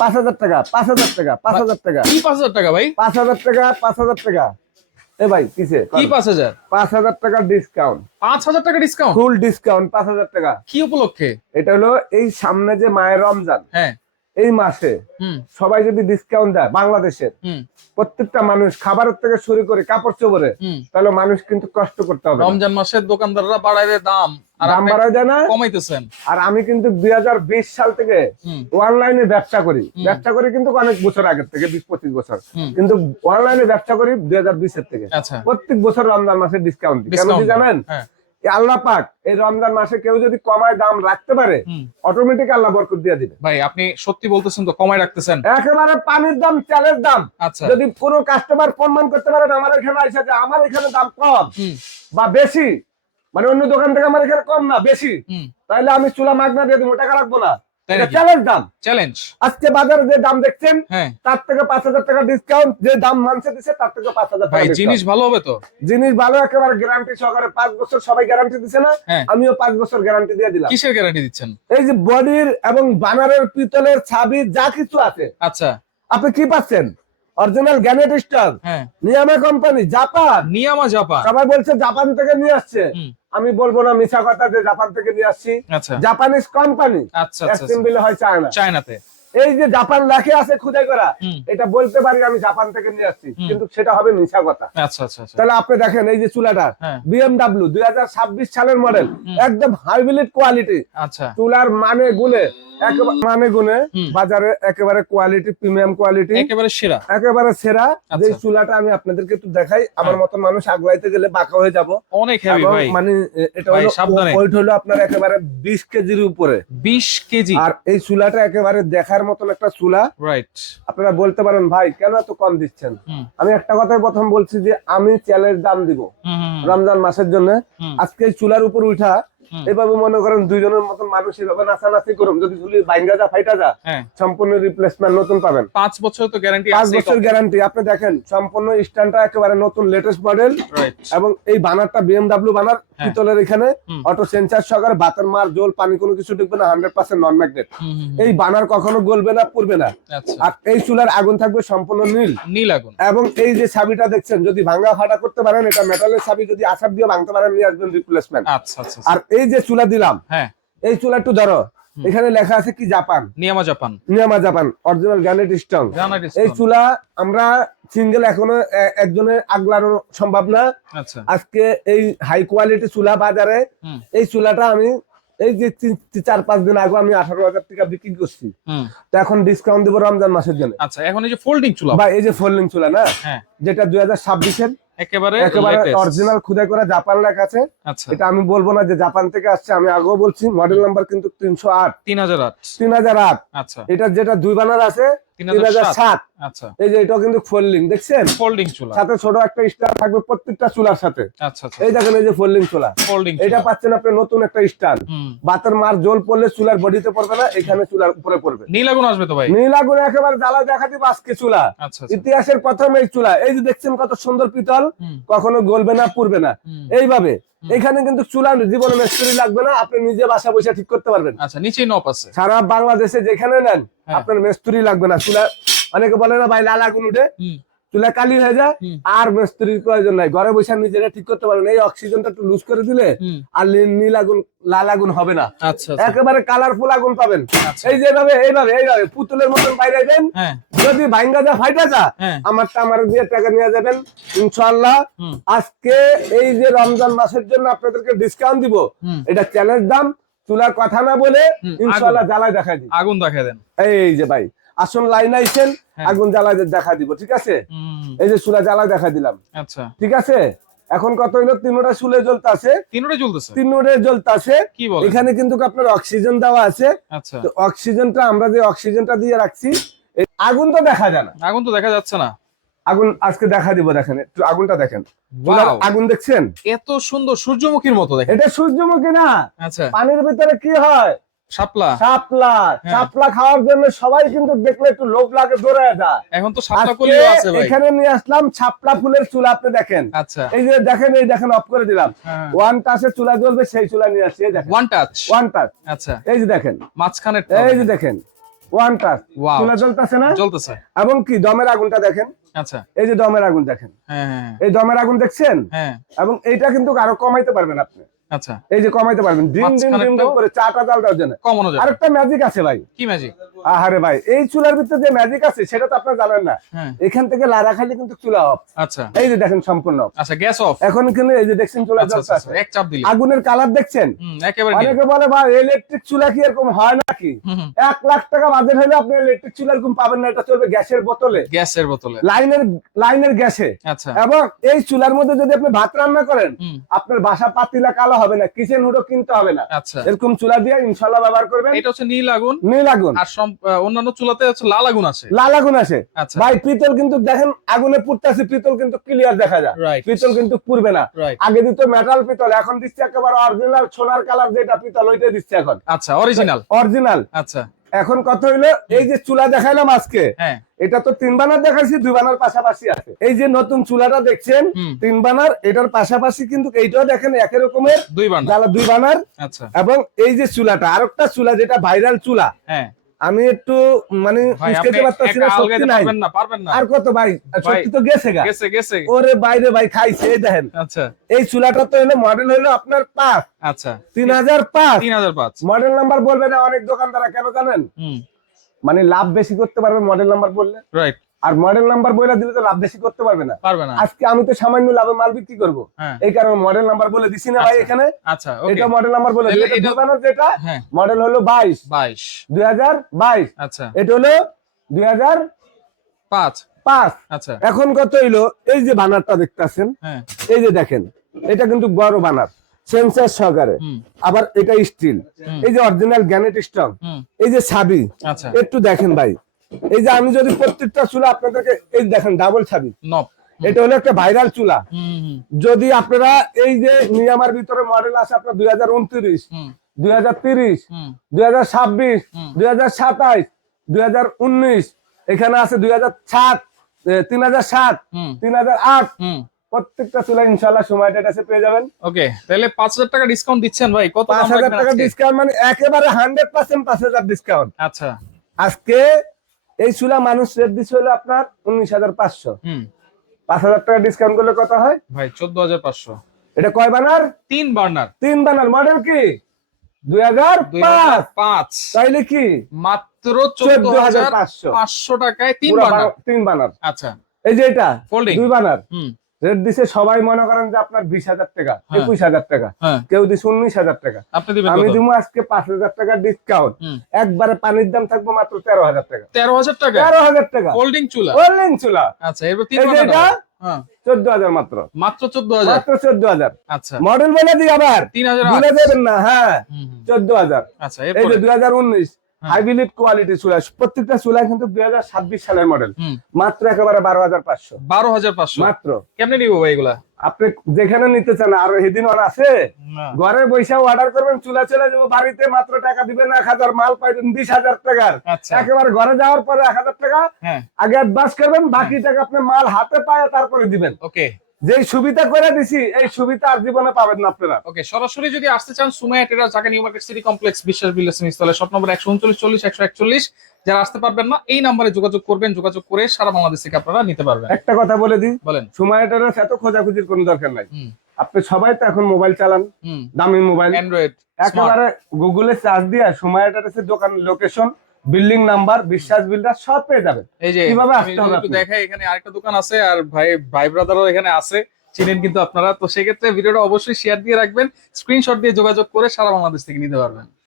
5,000 টাকা 5,000 টাকা 5,000 টাকা কি 5,000 টাকা ভাই? 5,000 টাকা 5,000 টাকা। এ ভাই কিসে কি 5,000? 5,000 টাকা ডিসকাউন্ট, 5,000 টাকা ডিসকাউন্ট? ফুল ডিসকাউন্ট 5,000 টাকা। কি উপলক্ষে? এটা হলো এই সামনে যে মায়ের রমজান, হ্যাঁ। এই মাসে সবাই যদি ডিসকাউন্ট দেয় বাংলাদেশের প্রত্যেকটা মানুষ, খাবারের থেকে শুরু করে কাপড় চোপড়ে, তাহলে মানুষ কিন্তু কষ্ট করতে হবে। রমজান মাসের দোকানদাররা বাড়ায় দাম, আর দাম বাড়ায় যায় না, কমাইতেছেন। আর আমি কিন্তু 2020 সাল থেকে অনলাইনে ব্যবসা করি কিন্তু অনেক বছর আগের থেকে, 20-25 বছর, কিন্তু অনলাইনে ব্যবসা করি 2020 এর থেকে। আচ্ছা। প্রত্যেক বছর রমজান মাসে ডিসকাউন্ট দিই। কেন কি জানেন? আল্লাহ পাক এই রমজান মাসে কেউ যদি কমায় দাম রাখতে পারে, অটোমেটিক আল্লাহ বরকত দিয়ে দিবে। ভাই আপনি সত্যি বলতেছেন তো, কমায় রাখতেছেন একেবারে পানির দাম, চালের দাম। আচ্ছা। যদি কোনো কাস্টমার প্রমাণ করতে পারেন আমার এখানে আইসা যে আমার এখানে দাম কম বা বেশি, মানে অন্য দোকান থেকে আমার এখানে কম না বেশি, তাহলে আমি চুলা মাগনা দিয়ে দেবো, টাকা রাখবো না। চ্যালেঞ্জ দাম, চ্যালেঞ্জ। আজকে বাজারে যে দাম দেখছেন তার থেকে 5,000 টাকা ডিসকাউন্ট, যে দাম মানছে দিচ্ছে তার থেকে 5,000 টাকা। ভাই জিনিস ভালো হবে তো? জিনিস ভালো, একেবারে গ্যারান্টি সহকারে। 5 বছর সবাই গ্যারান্টি দিচ্ছে না, আমিও 5 বছর গ্যারান্টি দিয়ে দিলাম। কিসের গ্যারান্টি দিচ্ছেন? এই যে বডির এবং বানারের, পিতলের, ছাবি যা কিছু আছে। আচ্ছা। আপনি কি পাচ্ছেন? অরিজিনাল গ্যানেট স্টার, নিয়ামা কোম্পানি, জাপান। নিয়ামা জাপান। সবাই বলছে জাপান থেকে নিয়ে আসছে, আমি বলবো না মিছা কথা যে জাপান থেকে নিয়ে আসছি। Japanese company. আচ্ছা। অ্যাসেম্বলি হয় চায়নাতে। এই যে জাপান লেখা আছে খুদাই করা, এটা বলতে পারি আমি জাপান থেকে নিয়ে আসছি, কিন্তু সেটা হবে মিছা কথা। আচ্ছা। তাহলে আপনি দেখেন এই যে চুলাটা BMW 2026 সালের মডেল, একদম হাইব্রিড কোয়ালিটি। আচ্ছা। চুলার মানে গুণে বাজারে একেবারে কোয়ালিটি, প্রিমিয়াম কোয়ালিটি, একেবারে সেরা। যে চুলাটা আমি আপনাদেরকে একটু দেখাই, আমার মতো মানুষ আগলাইতে গেলে বাঁকা হয়ে যাব, অনেক হেভি ভাই। মানে এটা হলো ওয়েট হলো আপনার একেবারে 20 কেজির উপরে। 20 কেজি। আর এই চুলাটা একেবারে দেখার মতন একটা চুলা। রাইট। আপনারা বলতে পারেন ভাই কেন এত কম দিচ্ছেন? আমি একটা কথাই প্রথম বলছি যে আমি চ্যালেঞ্জ দাম দিব রমজান মাসের জন্য। আজকে চুলার উপর উঠা এভাবে মনে করেন দুইজনের মতন মানুষ এভাবে নাচানাচি করুন, যদি ঝুলি বাইঙ্গা যা ফাইটা যা, সম্পূর্ণ রিপ্লেসমেন্ট নতুন পাবেন। 5 বছর তো গ্যারান্টি আছে। 5 বছর গ্যারান্টি। আপনি দেখেন সম্পূর্ণ স্ট্যান্ডটা একেবারে নতুন লেটেস্ট মডেল, এবং এই বানারটা BMW বানার, পিতলের, এখানে অটো সেন্সার সহকারে, বাতের মার জল পানি কোনো কিছু ঢুকবে না, 100% নন ম্যাগনেট। এই বানার কখনো গলবে না, পুড়বে না। আর এই চুলার আগুন থাকবে সম্পূর্ণ নীল আগুন। এবং এই যে চাবিটা দেখছেন, যদি ভাঙা ফাটা করতে পারেন, এটা মেটালের চাবি, যদি আসার দিয়ে ভাঙতে পারেন নিয়ে আসবেন রিপ্লেসমেন্ট। আর এই যে চুলা দিলাম, এই চুলা একটু ধরো, এখানে লেখা আছে কি জাপান, নিয়ামা জাপান অরিজিনাল গ্যানেট স্ট্রং। এই চুলা আমরা সিঙ্গেল এখনো একজনের আগলানো সম্ভব না। আজকে এই হাই কোয়ালিটি চুলা বাজারে, এই চুলাটা আমি এই যে 4-5 দিন আগে আমি 18,000 টাকা বিক্রি করছি, তো এখন ডিসকাউন্ট দিব রমজান মাসের জন্য। আচ্ছা, এখন এই যে ফোল্ডিং চুলা, বা এই যে ফোল্ডিং চুলা না, যেটা 2026-এর একেবারে অরিজিনাল খুদাই করা, জাপান লেখা আছে। এটা আমি বলবো না যে জাপান থেকে আসছে, আমি আগেও বলছি মডেল নাম্বার কিন্তু 3008। আচ্ছা। এটা যেটা দুই বানার আছে 3007। আচ্ছা। এই যে এটাও কিন্তু ফোল্ডিং, দেখছেন? ফোল্ডিং চুলা, সাথে ছোট একটা স্টার থাকবে প্রত্যেকটা চুলার সাথে। আচ্ছা। এই দেখেন এই যে ফোল্ডিং চুলা, এটা পাচ্ছেন আপনি নতুন একটা স্টার। বাতের মার জল পড়লে চুলার বডিতে পড়বে না, এখানে চুলার উপরে পড়বে। নীল আগুন আসবে তো ভাই? নীল আগুন একেবারে জ্বালা দেখা দিবে আজকে চুলা। ইতিহাসের প্রথম এই চুলা। এই যে দেখছেন কত সুন্দর পিতল, কখনো গলবে না, পুড়বে না। এইভাবে এখানে কিন্তু চুলা জীবনে মিস্ত্রি লাগবে না, আপনি নিজে বাসা বসে ঠিক করতে পারবেন। আচ্ছা, নিচেই নব আছে। সারা বাংলাদেশে যেখানে নেন আপনার মিস্ত্রি লাগবে না। চুলা অনেকে বলে না ভাই লাল আগুন উঠে, চুলা কালি হয়ে যায়, আর মিস্ত্রির প্রয়োজন নাই, ঘরে বসে নিজেরা ঠিক করতে পারেন। এই অক্সিজেনটা একটু লুজ করে দিলে আর নীল আগুন, লাল আগুন হবে না, একেবারে কালারফুল আগুন পাবেন। এই যে এইভাবে পুতুলের মতন বাইরে দেন, যদি ভাঙ্গা যা ফাইটা যা, আমার দিয়ে টাকা নিয়ে যাবেন ইনশাআল্লাহ। আজকে এই যে রমজান মাসের জন্য আপনাদেরকে ডিসকাউন্ট দিব, এটা চ্যালেঞ্জ দাম। চুলার কথা না বলে ইনশাআল্লাহ জ্বালায় দেখা দিই, আগুন দেখা দেন। এই যে ভাই আসল লাইন আইছেন, আগুন জ্বালায় দেখা দিব, ঠিক আছে? এই যে চুলা জ্বালায় দেখা দিলাম। আচ্ছা, ঠিক আছে। এখন কত হইলো? 3টা চুলে জ্বলতাছে, 3টা জ্বলতাছে। এখানে কিন্তু আপনার অক্সিজেন দেওয়া আছে। আচ্ছা, তো অক্সিজেনটা আমরা যে অক্সিজেনটা দিয়ে রাখছি, আগুন তো দেখা যায় না, আগুন তো দেখা যাচ্ছে না। আগুন আজকে দেখা দিব, দেখেন একটু আগুনটা দেখেন। আগুন দেখছেন? এত সুন্দর, সূর্যমুখীর মতো দেখেন। এটা সূর্যমুখী না। আচ্ছা, পানির ভিতরে কি হয়? শাপলা খাওয়ার জন্য সবাই কিন্তু দেখলে একটু লোভ লাগে, দৌড়ায় যায়। এখন তো শাপলা কলিও আছে ভাই। এখানে নিয়ে আসলাম শাপলা ফুলের চুলা, আপনি দেখেন। আচ্ছা, এই যে দেখেন, এই দেখেন অফ করে দিলাম, ওয়ান টাচে চুলা জ্বলবে, সেই চুলা নিয়ে আসছি। এই দেখেন ওয়ান টাচ। আচ্ছা, এই যে দেখেন মাঝখানে, এই যে দেখেন ওয়ান টাচ Wow. চুলা জ্বলতেছে না, জ্বলতেছে। এবং কি দমের আগুনটা দেখেন, আচ্ছা। এই যে দমের আগুন দেখেন, হ্যাঁ হ্যাঁ এই দমের আগুন দেখছেন, হ্যাঁ। এবং এইটা কিন্তু আরো কমাইতে পারবেন আপনি, আচ্ছা। এই যে কমাইতে পারবেন ডিম ডিম মাঝখানে ডিম একটু ডিম করে চাটা জাল দেওয়ার জন্য। কমানো যাবে। আরেকটা ম্যাজিক আছে ভাই। কি ম্যাজিক? আহারে ভাই, এই চুলার ভিতরে যে ম্যাজিক আছে সেটা তো আপনারা জানেন না। হ্যাঁ। এখান থেকে লাড়া খাইলে কিন্তু চুলা অফ। আচ্ছা। এই যে দেখেন সম্পূর্ণ off। আচ্ছা, গ্যাস অফ। এখন কিন্তু এই যে দেখছেন চুলা আচ্ছা জ্বলছে আচ্ছা, এক চাপ দিলে আগুনের কালার দেখছেন, একেবারে নীল। অনেকে বলে ভাই ইলেকট্রিক চুলা কি এরকম হয় নাকি? 1 লাখ টাকা বাজেট হলে আপনি ইলেকট্রিক চুলা এরকম পাবেন না, এটা চলবে গ্যাসের বোতলে, গ্যাসের বোতলে, লাইনের গ্যাসে। আচ্ছা। এবং এই চুলার মধ্যে যদি আপনি ভাত রান্না করেন, হুম। আপনার বাসা পাতিলা কালো হবে না, কিচেন হুডও কিনতে হবে না। আচ্ছা। এরকম চুলা দিয়ে ইনশাআল্লাহ ব্যবহার করবেন। এটা হচ্ছে নীল আগুন। নীল আগুন। আর অন্যান্য চুলাতে হচ্ছে লাল আগুন আছে। লাল আগুন আসে। আচ্ছা। ভাই পিতল কিন্তু দেখেন আগুনে পুড়তেছে, পিতল কিন্তু ক্লিয়ার দেখা যায়, Right. পিতল কিন্তু পুড়বে না। Right. আগে দিত মেটাল পিতল, এখন দিচ্ছে একেবারে অরিজিনাল সোনার কালার যেটা পিতল ওইটাই দিচ্ছে এখন। আচ্ছা, অরিজিনাল। অরিজিনাল। আচ্ছা। এখন কথা হইলো এই যে চুলা দেখাইলাম আজকে, হ্যাঁ। এটা তো 3 বানার দেখাইছি, 2 বানার পাশাপাশি আছে। এই যে নতুন চুলাটা দেখছেন 3 বানার, এটার পাশাপাশি কিন্তু এইটাও দেখেন একই রকমের 2 বানার। জ্বালা 2 বানার। আচ্ছা। এবং এই যে চুলাটা আরেকটা চুলা যেটা ভাইরাল চুলা, হ্যাঁ আমি একটু মানে ভাই, আপনি বুঝতে পারতাছি না, একা শক্তি আলগাইতে নাই। পারবেন না। আর কত ভাই, শক্তি তো গেছে গা। গেছে। ওরে বাইরে ভাই খাইছে, এই দেখেন। আচ্ছা। এই চুলাটা তো হলো মডেল হলো আপনার 5। আচ্ছা। 3005। 3005 মডেল নাম্বার বলবে না অনেক দোকানদারা, কেন জানেন? মানে লাভ বেশি করতে পারবে মডেল নাম্বার বললে। রাইট। আর মডেল নাম্বার বলে দিলে তো লাভ বেশি করতে পারবে না। আজকে আমি তো সামান্য লাভে মাল বিক্রি করবো, এই কারণে মডেল নাম্বার বলে দিছি না ভাই এখানে। আচ্ছা, এটা মডেল নাম্বার বলে দিই। এটা দোকানের যেটা মডেল হলো 22 2022। আচ্ছা। এটা হলো 2005। আচ্ছা। এখন কত হইলো, এই যে বানারটা দেখতেছেন, এই যে দেখেন এটা কিন্তু বড় বানার, সেন্সর সহকারে, আবার এটা স্টিল, এই যে অরিজিনাল গ্রানাইট স্ট্রং, এই যে ছাবি। আচ্ছা। একটু দেখেন ভাই, এই যে আমি যদি প্রত্যেকটা চুলা আপনাদেরকে এই দেখেন ডাবল ছাবি, এটা হলো একটা ভাইরাল চুলা। যদি আপনারা এই যে নিয়ামার ভিতরে মডেল আছে আপনার 2029, 2030, 2026, 2027, 2019, এখানে আছে 2007, 3007, 3008। প্রত্যেকটা চুলা ইনশাআল্লাহ সময়টা কাছে পেয়ে যাবেন। ওকে, তাহলে 5000 টাকা ডিসকাউন্ট দিচ্ছেন ভাই? কত? 5000 টাকা ডিসকাউন্ট, মানে একেবারে 100% 5000 ডিসকাউন্ট। আচ্ছা। আজকে এই চুলা মানুষ রেট দিচ্ছে হলো আপনার 19500। 5000 টাকা ডিসকাউন্ট করলে কত হয় ভাই? 14500। এটা কয় বানার? 3 বার্নার। 3 বানার। মডেল কি? 2005। তাইলে কি মাত্র 14500 টাকায় 3 বার্নার। আচ্ছা। এই যে এটা ফোল্ডিং 2 বানার, রেট দিছে সবাই মনে করেন যে আপনার 20000 টাকা, 21000 টাকা, কেউ দিছে 19000 টাকা। আমি দিব আজকে 5000 টাকা ডিসকাউন্ট, একবারে পানির দাম থাকবে মাত্র 13000 টাকা। 13000 টাকা? 13000 টাকা ফোল্ডিং চুলা। আচ্ছা, এরপর 3 বানার। 14000 মাত্র 14000। আচ্ছা। মডেল বলে দিই আবার, 3008 ভুলে যাবেন না। হ্যাঁ, 14000। আচ্ছা। এই যে 2019 হাইব্রিড কোয়ালিটি চুলা, প্রত্যেকটা চুলা কিন্তু 2026 সালের মডেল, মাত্র একেবারে 12500। 12500 মাত্র। কেমনে নিব ভাই এগুলা? আপনি যেখানে নিতে চান, আর সেদিন আর আছে, ঘরে বসে অর্ডার করবেন, চুলা চলে যাবো বাড়িতে, মাত্র টাকা দিবেন 1000, মাল পাইবেন 20000 টাকার। একেবারে ঘরে যাওয়ার পরে 1000 টাকা আগে অ্যাডভান্স করবেন, বাকি টাকা আপনি মাল হাতে পায় তারপরে দিবেন। ওকে। যে সুবিধা করে দিছি, এই সুবিধা আর জীবনে পাবেন না আপনারা। ওকে, সরাসরি যদি আসতে চান Sumaiya terrace, Dhaka New Market City complex, Biswas builders নিচতলায়, শপ নম্বর 13940 যারা আসতে পারবেন না এই নম্বরে যোগাযোগ করবেন, যোগাযোগ করে সারা বাংলাদেশ থেকে আপনারা নিতে পারবেন। একটা কথা বলে দিই, বলেন। সুমাইয়া টেরাস এত খোঁজাখুঁজির কোনো দরকার নাই। আপনি সবাই তো এখন মোবাইল চালান, দামি মোবাইল, অ্যান্ড্রয়েড, একেবারে গুগলে সার্চ দিয়ে সুমাইয়া টেরাসের দোকান লোকেশন, বিল্ডিং নাম্বার, বিশ্বাস বিল্ডার সব পেয়ে যাবেন। এই যে কিভাবে আসতে হবে একটু দেখাই, এখানে আরেকটা দোকান আছে, আর ভাই ব্রাদারও এখানে আছে, চিনেন কিন্তু আপনারা। তো সেক্ষেত্রে ভিডিওটা অবশ্যই শেয়ার দিয়ে রাখবেন, স্ক্রিনশট দিয়ে যোগাযোগ করে সারা বাংলাদেশ থেকে নিতে পারবেন।